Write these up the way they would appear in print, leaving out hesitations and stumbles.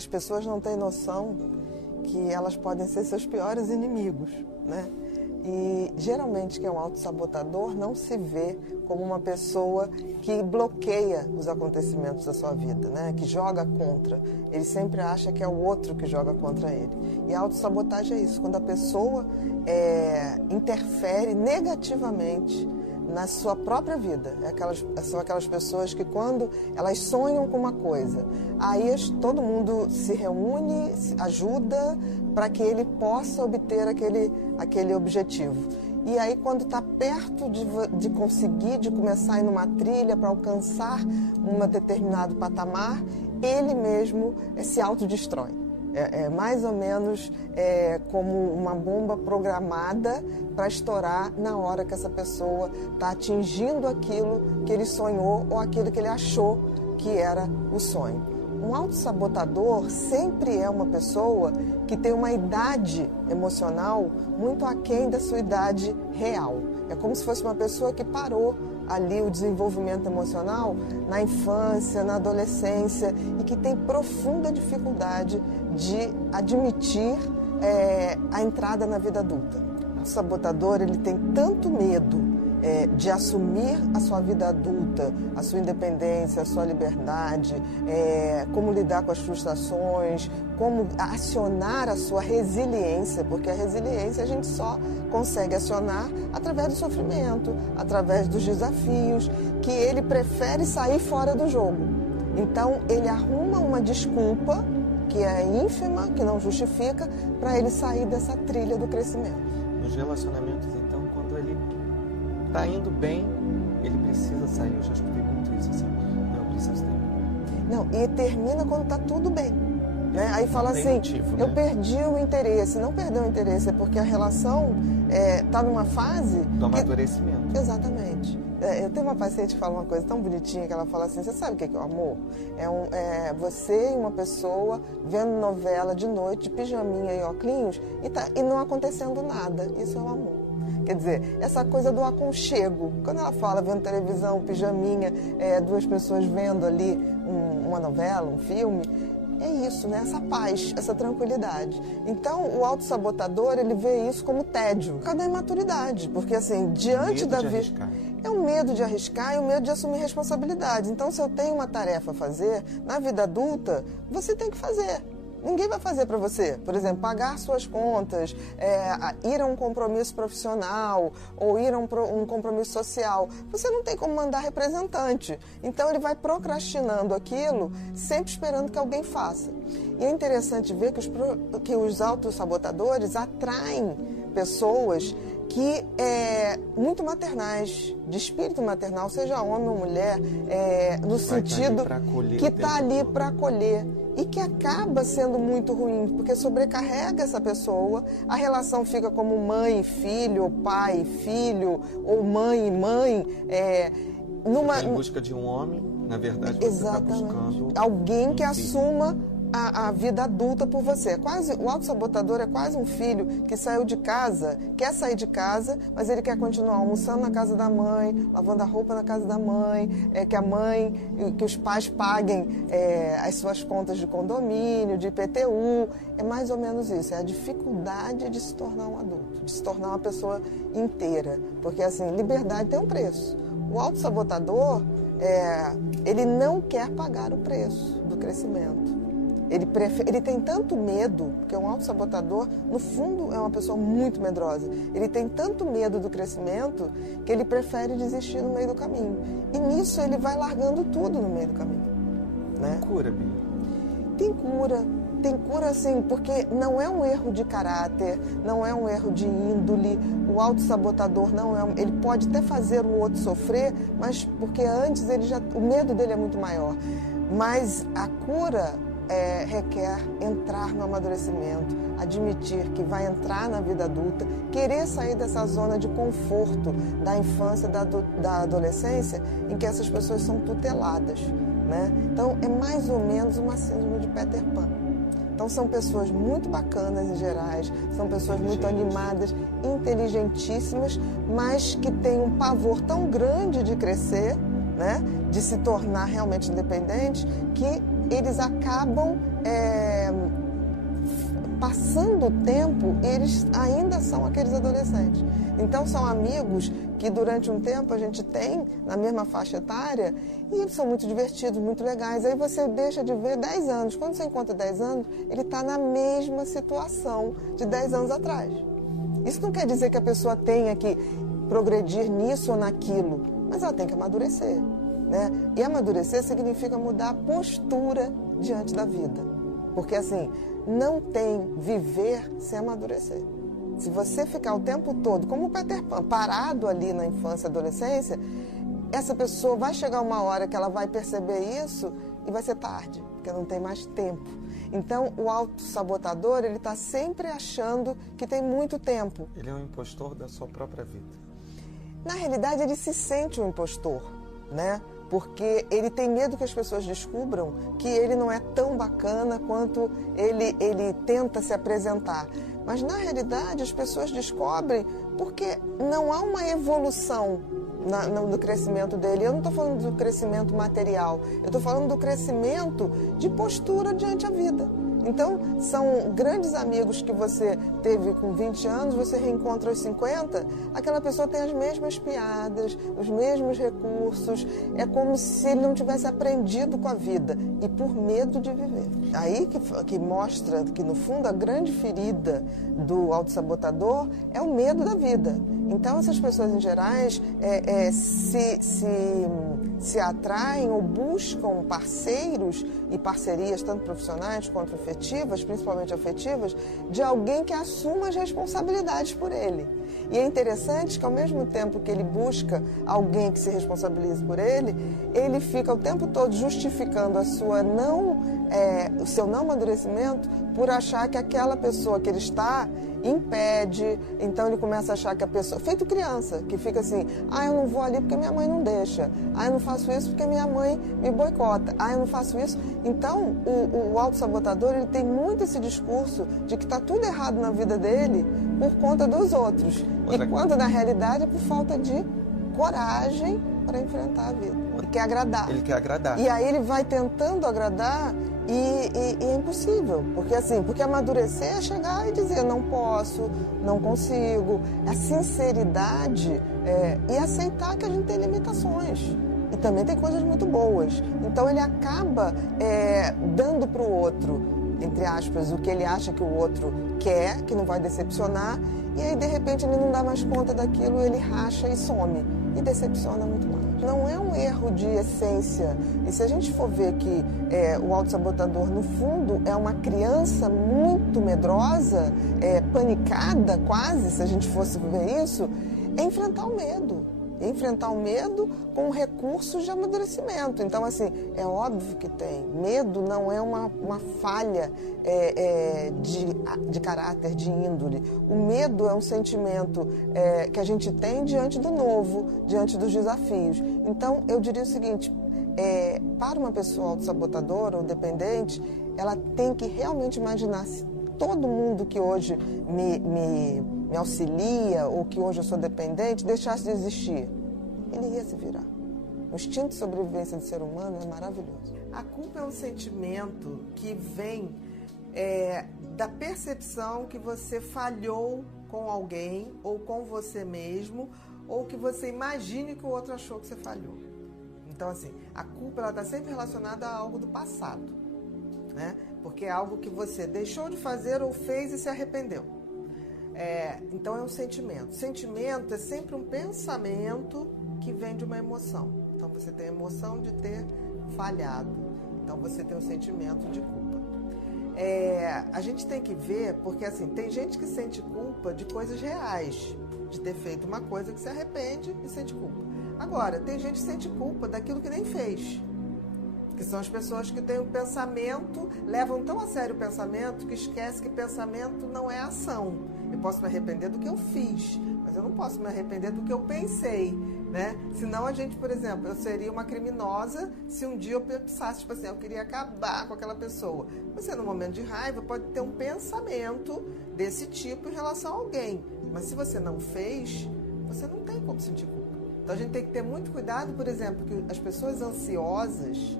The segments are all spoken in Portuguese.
As pessoas não têm noção que elas podem ser seus piores inimigos, né? E geralmente quem é um autossabotador não se vê como uma pessoa que bloqueia os acontecimentos da sua vida, né? Que joga contra. Ele sempre acha que é o outro que joga contra ele. E a autossabotagem é isso, quando a pessoa interfere negativamente na sua própria vida. São aquelas pessoas que quando elas sonham com uma coisa, aí todo mundo se reúne, ajuda para que ele possa obter aquele objetivo. E aí quando está perto de conseguir, de começar a ir numa trilha para alcançar um determinado patamar, ele mesmo se autodestrói. É mais ou menos como uma bomba programada para estourar na hora que essa pessoa está atingindo aquilo que ele sonhou ou aquilo que ele achou que era o sonho. Um autossabotador sempre é uma pessoa que tem uma idade emocional muito aquém da sua idade real. É como se fosse uma pessoa que parou ali o desenvolvimento emocional na infância, na adolescência e que tem profunda dificuldade de admitir a entrada na vida adulta. O sabotador, ele tem tanto medo de assumir a sua vida adulta, a sua independência, a sua liberdade, como lidar com as frustrações, como acionar a sua resiliência, porque a resiliência a gente só consegue acionar através do sofrimento, através dos desafios, que ele prefere sair fora do jogo. Então ele arruma uma desculpa que é ínfima, que não justifica, para ele sair dessa trilha do crescimento. Nos relacionamentos, então, quando ele está indo bem, ele precisa sair. Eu já escutei muito isso, assim, eu preciso terminar. Não, e termina quando está tudo bem. Né? Aí fala assim, motivo, né? Eu perdi o interesse. Não perdeu o interesse, é porque a relação está numa fase... Do amadurecimento. Exatamente. Eu tenho uma paciente que fala uma coisa tão bonitinha, que ela fala assim, você sabe o que é o amor? Você e uma pessoa vendo novela de noite, de pijaminha e óculos, e não acontecendo nada. Isso é o amor. Quer dizer, essa coisa do aconchego. Quando ela fala vendo televisão, pijaminha, duas pessoas vendo ali uma novela, um filme, é isso, né? Essa paz, essa tranquilidade. Então, o autossabotador, ele vê isso como tédio. Cadê a imaturidade? Porque, assim, diante da vida... É o medo de arriscar e o medo de assumir responsabilidades. Então, se eu tenho uma tarefa a fazer, na vida adulta, você tem que fazer. Ninguém vai fazer para você. Por exemplo, pagar suas contas, ir a um compromisso profissional ou ir a um compromisso social. Você não tem como mandar representante. Então, ele vai procrastinando aquilo, sempre esperando que alguém faça. E é interessante ver que os autossabotadores atraem pessoas que muito maternais, de espírito maternal, seja homem ou mulher, no sentido que está ali para acolher e que acaba sendo muito ruim, porque sobrecarrega essa pessoa, a relação fica como mãe e filho, ou pai e filho, ou mãe e mãe. Em busca de um homem, na verdade, você está buscando alguém que assuma a vida adulta por você. O autossabotador é quase um filho que saiu de casa, quer sair de casa, mas ele quer continuar almoçando na casa da mãe, lavando a roupa na casa da mãe, que os pais paguem as suas contas de condomínio, de IPTU. É mais ou menos isso, é a dificuldade de se tornar um adulto, de se tornar uma pessoa inteira. Porque, assim, liberdade tem um preço. O autossabotador, ele não quer pagar o preço do crescimento. Ele tem tanto medo, porque um autossabotador, no fundo, é uma pessoa muito medrosa. Ele tem tanto medo do crescimento que ele prefere desistir no meio do caminho. E nisso ele vai largando tudo no meio do caminho. Né? Tem cura, Bia? Tem cura. Tem cura, sim, porque não é um erro de caráter, não é um erro de índole. O autossabotador não é... Ele pode até fazer o outro sofrer, mas porque antes o medo dele é muito maior. Mas a cura... requer entrar no amadurecimento, admitir que vai entrar na vida adulta, querer sair dessa zona de conforto da infância, da adolescência, em que essas pessoas são tuteladas, né? Então, é mais ou menos uma síndrome de Peter Pan. Então, são pessoas muito bacanas em gerais, são pessoas muito animadas, inteligentíssimas, mas que têm um pavor tão grande de crescer, né? De se tornar realmente independentes, que eles acabam passando o tempo, eles ainda são aqueles adolescentes. Então, são amigos que durante um tempo a gente tem na mesma faixa etária e são muito divertidos, muito legais. Aí você deixa de ver 10 anos. Quando você encontra 10 anos, ele está na mesma situação de 10 anos atrás. Isso não quer dizer que a pessoa tenha que progredir nisso ou naquilo, mas ela tem que amadurecer, né? E amadurecer significa mudar a postura diante da vida. Porque assim, não tem viver sem amadurecer. Se você ficar o tempo todo, como o Peter Pan, parado ali na infância e adolescência, essa pessoa vai chegar uma hora que ela vai perceber isso e vai ser tarde, porque não tem mais tempo. Então, o autossabotador, ele está sempre achando que tem muito tempo. Ele é um impostor da sua própria vida. Na realidade, ele se sente um impostor, né? Porque ele tem medo que as pessoas descubram que ele não é tão bacana quanto ele tenta se apresentar. Mas, na realidade, as pessoas descobrem porque não há uma evolução no crescimento dele. Eu não estou falando do crescimento material, eu estou falando do crescimento de postura diante a vida. Então, são grandes amigos que você teve com 20 anos, você reencontra aos 50, aquela pessoa tem as mesmas piadas, os mesmos recursos, é como se ele não tivesse aprendido com a vida e por medo de viver. Aí que mostra que, no fundo, a grande ferida do autossabotador é o medo da vida. Então, essas pessoas, em gerais, se atraem ou buscam parceiros e parcerias, tanto profissionais quanto afetivas, principalmente afetivas, de alguém que assuma as responsabilidades por ele. E é interessante que, ao mesmo tempo que ele busca alguém que se responsabilize por ele, ele fica o tempo todo justificando o seu não amadurecimento por achar que aquela pessoa que ele está impede. Então ele começa a achar que a pessoa, feito criança, que fica assim, eu não vou ali porque minha mãe não deixa, eu não faço isso porque minha mãe me boicota, eu não faço isso. Então o autossabotador, ele tem muito esse discurso de que está tudo errado na vida dele por conta dos outros, e quando na realidade é por falta de coragem para enfrentar a vida. Ele quer agradar. Ele quer agradar. E aí ele vai tentando agradar e é impossível. Porque amadurecer é chegar e dizer não posso, não consigo. A sinceridade e aceitar que a gente tem limitações. E também tem coisas muito boas. Então ele acaba dando para o outro, entre aspas, o que ele acha que o outro quer, que não vai decepcionar. E aí, de repente, ele não dá mais conta daquilo, ele racha e some. E decepciona muito mais. Não é um erro de essência. E se a gente for ver que o autossabotador, no fundo, é uma criança muito medrosa, panicada quase, se a gente fosse ver isso, é enfrentar o medo. Enfrentar o medo com recursos de amadurecimento. Então, assim, é óbvio que tem. Medo não é uma falha de caráter, de índole. O medo é um sentimento que a gente tem diante do novo, diante dos desafios. Então, eu diria o seguinte, para uma pessoa autossabotadora ou dependente, ela tem que realmente imaginar se todo mundo que hoje me auxilia ou que hoje eu sou dependente deixasse de existir, ele ia se virar. O instinto de sobrevivência do ser humano é maravilhoso. A culpa é um sentimento que vem da percepção que você falhou com alguém ou com você mesmo, ou que você imagine que o outro achou que você falhou. Então, assim, a culpa está sempre relacionada a algo do passado, né? Porque é algo que você deixou de fazer ou fez e se arrependeu. Então é um sentimento. Sentimento é sempre um pensamento que vem de uma emoção. Então você tem a emoção de ter falhado. Então você tem o sentimento de culpa. A gente tem que ver, porque assim, tem gente que sente culpa de coisas reais, de ter feito uma coisa que se arrepende e sente culpa. Agora, tem gente que sente culpa daquilo que nem fez. Que são as pessoas que têm o pensamento, levam tão a sério o pensamento que esquece que pensamento não é ação. Eu posso me arrepender do que eu fiz, mas eu não posso me arrepender do que eu pensei, né? Senão a gente, por exemplo, eu seria uma criminosa se um dia eu pensasse, tipo assim, eu queria acabar com aquela pessoa. Você, no momento de raiva, pode ter um pensamento desse tipo em relação a alguém, mas se você não fez, você não tem como sentir culpa. Então a gente tem que ter muito cuidado, por exemplo, que as pessoas ansiosas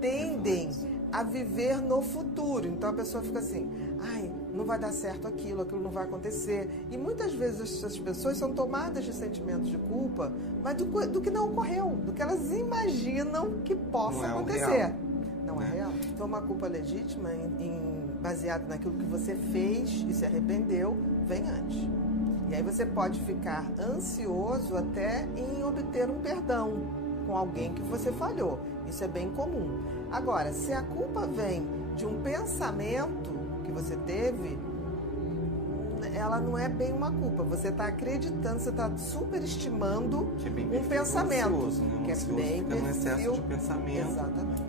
tendem a viver no futuro. Então a pessoa fica assim, ai, não vai dar certo aquilo não vai acontecer. E muitas vezes essas pessoas são tomadas de sentimentos de culpa, mas do que não ocorreu, do que elas imaginam que possa acontecer. Não é real. Então uma culpa legítima, baseada naquilo que você fez e se arrependeu, vem antes. E aí você pode ficar ansioso até em obter um perdão com alguém que você falhou. Isso é bem comum. Agora, se a culpa vem de um pensamento que você teve, ela não é bem uma culpa. Você está acreditando, você está superestimando um pensamento. Ansioso, né? Que é bem fica no excesso de pensamento. Exatamente.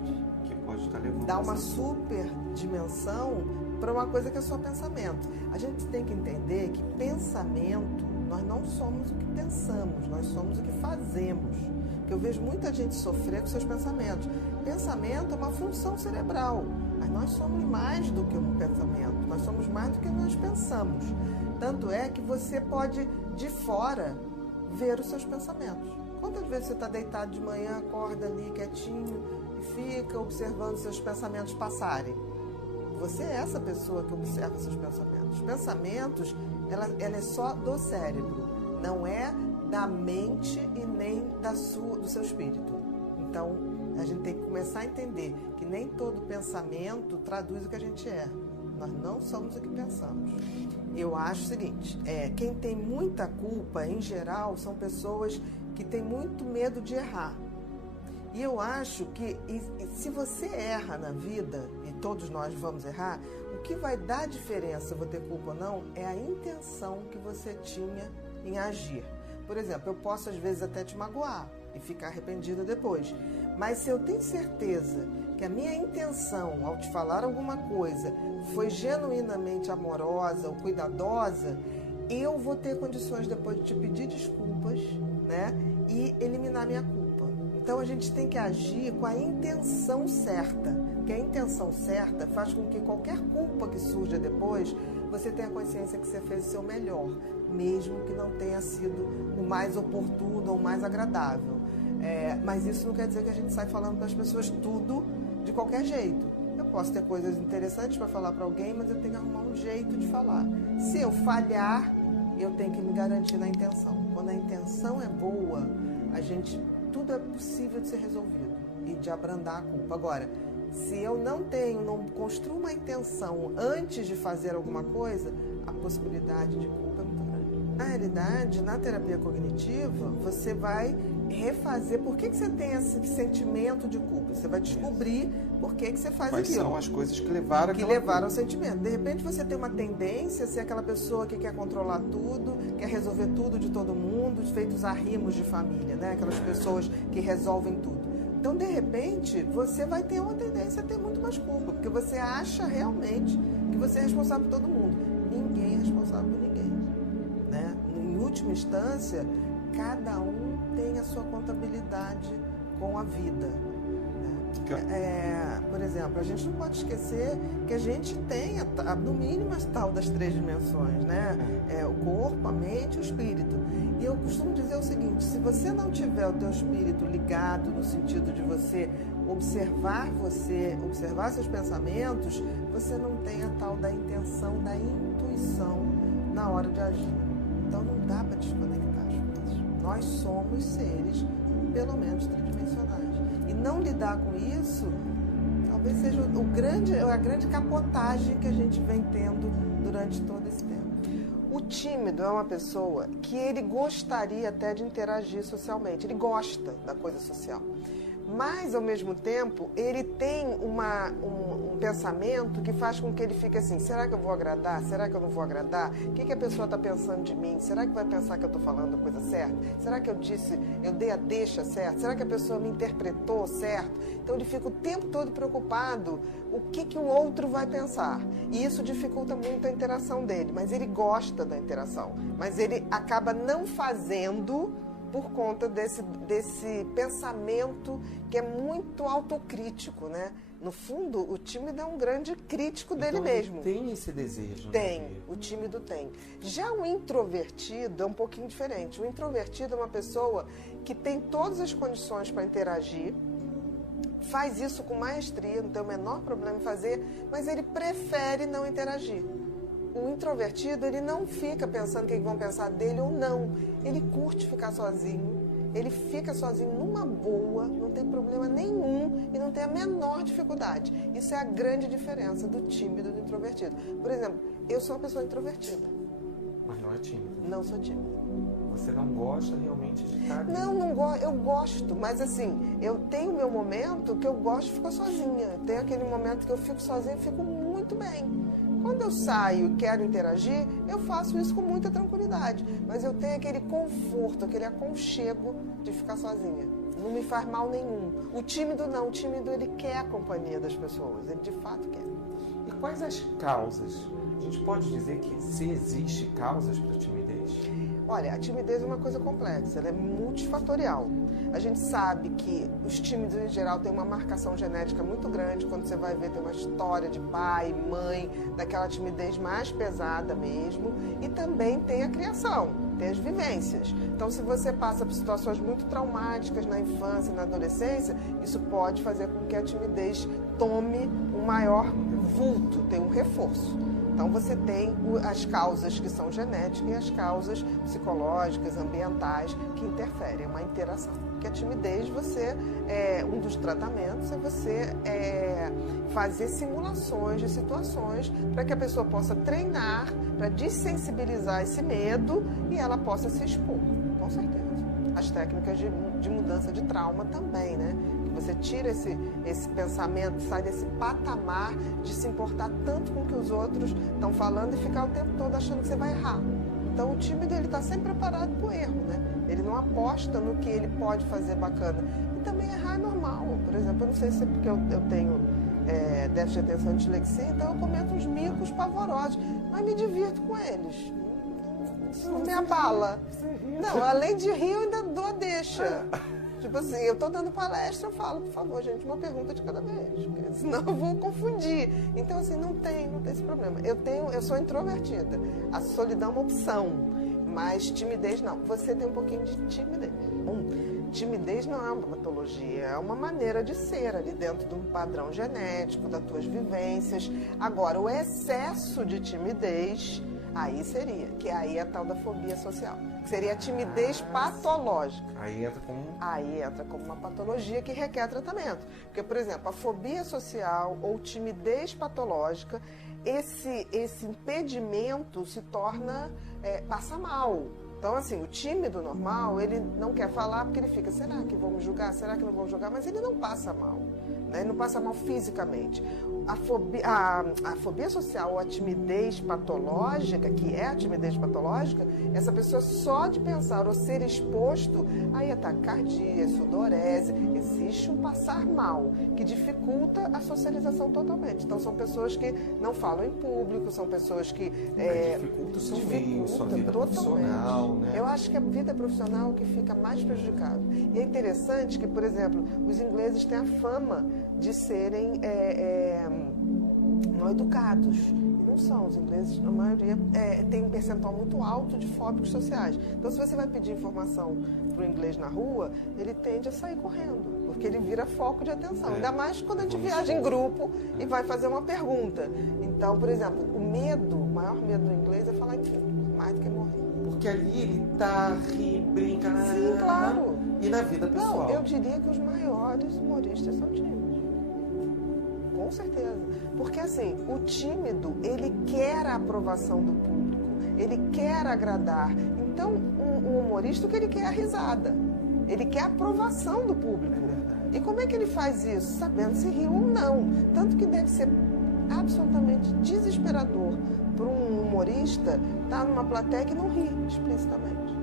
Que pode estar levando dá uma super dimensão para uma coisa que é só pensamento. A gente tem que entender que pensamento, nós não somos o que pensamos, nós somos o que fazemos. Porque eu vejo muita gente sofrer com seus pensamentos. Pensamento é uma função cerebral, mas nós somos mais do que um pensamento, nós somos mais do que nós pensamos. Tanto é que você pode, de fora, ver os seus pensamentos. Quantas vezes você está deitado de manhã, acorda ali quietinho e fica observando seus pensamentos passarem? Você é essa pessoa que observa seus pensamentos. Os pensamentos, ela é só do cérebro, não é da mente e nem do seu espírito. Então, a gente tem que começar a entender que nem todo pensamento traduz o que a gente é. Nós não somos o que pensamos. Eu acho o seguinte, quem tem muita culpa, em geral, são pessoas que têm muito medo de errar. E eu acho que se você erra na vida, e todos nós vamos errar, o que vai dar diferença, vou ter culpa ou não, é a intenção que você tinha em agir. Por exemplo, eu posso às vezes até te magoar e ficar arrependida depois. Mas se eu tenho certeza que a minha intenção ao te falar alguma coisa foi genuinamente amorosa ou cuidadosa, eu vou ter condições depois de te pedir desculpas, né, e eliminar minha culpa. Então a gente tem que agir com a intenção certa, porque a intenção certa faz com que qualquer culpa que surja depois, você tenha consciência que você fez o seu melhor, mesmo que não tenha sido o mais oportuno ou o mais agradável. Mas isso não quer dizer que a gente sai falando para as pessoas tudo de qualquer jeito. Eu posso ter coisas interessantes para falar para alguém, mas eu tenho que arrumar um jeito de falar. Se eu falhar, eu tenho que me garantir na intenção. Quando a intenção é boa, tudo é possível de ser resolvido e de abrandar a culpa. Agora, se eu não construo uma intenção antes de fazer alguma coisa, a possibilidade de culpa é muito grande. Na realidade, na terapia cognitiva, você vai refazer por que você tem esse sentimento de culpa. Você vai descobrir por que você faz aquilo. Quais são as coisas que levaram ao sentimento. De repente você tem uma tendência a ser aquela pessoa que quer controlar tudo, quer resolver tudo de todo mundo, feitos arrimos de família, né? Aquelas pessoas que resolvem tudo. Então, de repente, você vai ter uma tendência a ter muito mais culpa, porque você acha realmente que você é responsável por todo mundo. Ninguém é responsável por ninguém, né? Em última instância, cada um tem a sua contabilidade com a vida. Por exemplo, a gente não pode esquecer que a gente tem, no mínimo, a tal das 3 dimensões, né? O corpo, a mente e o espírito. E eu costumo dizer o seguinte, se você não tiver o teu espírito ligado, no sentido de você observar seus pensamentos, você não tem a tal da intenção, da intuição na hora de agir. Então não dá para desconectar as coisas. Nós somos seres, pelo menos, tridimensionais. E não lidar com isso, talvez seja a grande capotagem que a gente vem tendo durante todo esse tempo. O tímido é uma pessoa que ele gostaria até de interagir socialmente, ele gosta da coisa social. Mas, ao mesmo tempo, ele tem um pensamento que faz com que ele fique assim, será que eu vou agradar? Será que eu não vou agradar? O que a pessoa está pensando de mim? Será que vai pensar que eu estou falando a coisa certa? Será que eu dei a deixa certa? Será que a pessoa me interpretou certo? Então, ele fica o tempo todo preocupado o que o outro vai pensar. E isso dificulta muito a interação dele, mas ele gosta da interação. Mas ele acaba não fazendo por conta desse pensamento que é muito autocrítico, né? No fundo, o tímido é um grande crítico dele mesmo. Tem esse desejo. Tem, né? o tímido tem. Já o introvertido é um pouquinho diferente. O introvertido é uma pessoa que tem todas as condições para interagir, faz isso com maestria, não tem o menor problema em fazer, mas ele prefere não interagir. O introvertido, ele não fica pensando o que vão pensar dele ou não. Ele curte ficar sozinho, ele fica sozinho numa boa, não tem problema nenhum e não tem a menor dificuldade. Isso é a grande diferença do tímido e do introvertido. Por exemplo, eu sou uma pessoa introvertida. Mas não é tímida? Não sou tímida. Você não gosta realmente de estar ali? Não gosto. Eu gosto, mas assim, eu tenho meu momento que eu gosto de ficar sozinha. Tem aquele momento que eu fico sozinha e fico muito bem. Quando eu saio e quero interagir, eu faço isso com muita tranquilidade. Mas eu tenho aquele conforto, aquele aconchego de ficar sozinha. Não me faz mal nenhum. O tímido não. O tímido, ele quer a companhia das pessoas. Ele de fato quer. E quais as causas? A gente pode dizer que se existe causas para a timidez? Olha, a timidez é uma coisa complexa, ela é multifatorial. A gente sabe que os tímidos, em geral, têm uma marcação genética muito grande. Quando você vai ver, tem uma história de pai, mãe, daquela timidez mais pesada mesmo. E também tem a criação, tem as vivências. Então, se você passa por situações muito traumáticas na infância e na adolescência, isso pode fazer com que a timidez tome um maior vulto, tenha um reforço. Então, você tem as causas que são genéticas e as causas psicológicas, ambientais, que interferem, é uma interação. Porque a timidez, um dos tratamentos é você fazer simulações de situações para que a pessoa possa treinar, para dessensibilizar esse medo e ela possa se expor, com certeza. As técnicas de mudança de trauma também, né? Você tira esse pensamento, sai desse patamar de se importar tanto com o que os outros estão falando e ficar o tempo todo achando que você vai errar. Então, o tímido, ele está sempre preparado para o erro, né? Ele não aposta no que ele pode fazer bacana. E também errar é normal. Por exemplo, eu não sei se é porque eu tenho déficit de atenção e dislexia, então eu cometo uns micos pavorosos, mas me divirto com eles. Isso não me abala. Não, além de rir, eu ainda dou a deixa. Tipo assim, eu tô dando palestra, eu falo, por favor, gente, uma pergunta de cada vez, porque senão eu vou confundir. Então, assim, não tem esse problema. Eu sou introvertida. A solidão é uma opção, mas timidez não. Você tem um pouquinho de timidez. Timidez não é uma patologia, é uma maneira de ser ali dentro de um padrão genético, das tuas vivências. Agora, o excesso de timidez, aí é a tal da fobia social. Seria a timidez patológica. Aí entra como uma patologia que requer tratamento. Porque, por exemplo, a fobia social ou timidez patológica, esse impedimento se torna, passa mal. Então, assim, o tímido normal, ele não quer falar porque ele fica, será que vão me julgar? Será que não vão julgar? Mas ele não passa mal. Né? Ele não passa mal fisicamente. A fobia social ou a timidez patológica, que é a timidez patológica, essa pessoa só de pensar ou ser exposto, aí é taquicardia, sudorese, existe um passar mal, que dificulta a socialização totalmente. Então, são pessoas que não falam em público, são pessoas que... dificulta o seu meio, sua vida profissional, né? Eu acho que a vida profissional é o que fica mais prejudicado. E é interessante que, por exemplo, os ingleses têm a fama de serem mal educados. E não são. Os ingleses, a maioria, tem um percentual muito alto de fóbicos sociais. Então, se você vai pedir informação para o inglês na rua, ele tende a sair correndo, porque ele vira foco de atenção. Ainda mais quando a gente viaja em grupo e vai fazer uma pergunta. Então, por exemplo, o maior medo do inglês é falar em público, mais do que morrer. Porque ali ele ri, brinca. Sim, claro. E na vida pessoal? Não, eu diria que os maiores humoristas são tímidos. Com certeza. Porque, assim, o tímido, ele quer a aprovação do público. Ele quer agradar. Então, um humorista, o que ele quer é a risada. Ele quer a aprovação do público. E como é que ele faz isso? Sabendo se rir ou não. Tanto que deve ser absolutamente desesperador para um humorista estar numa plateia que não ri explicitamente.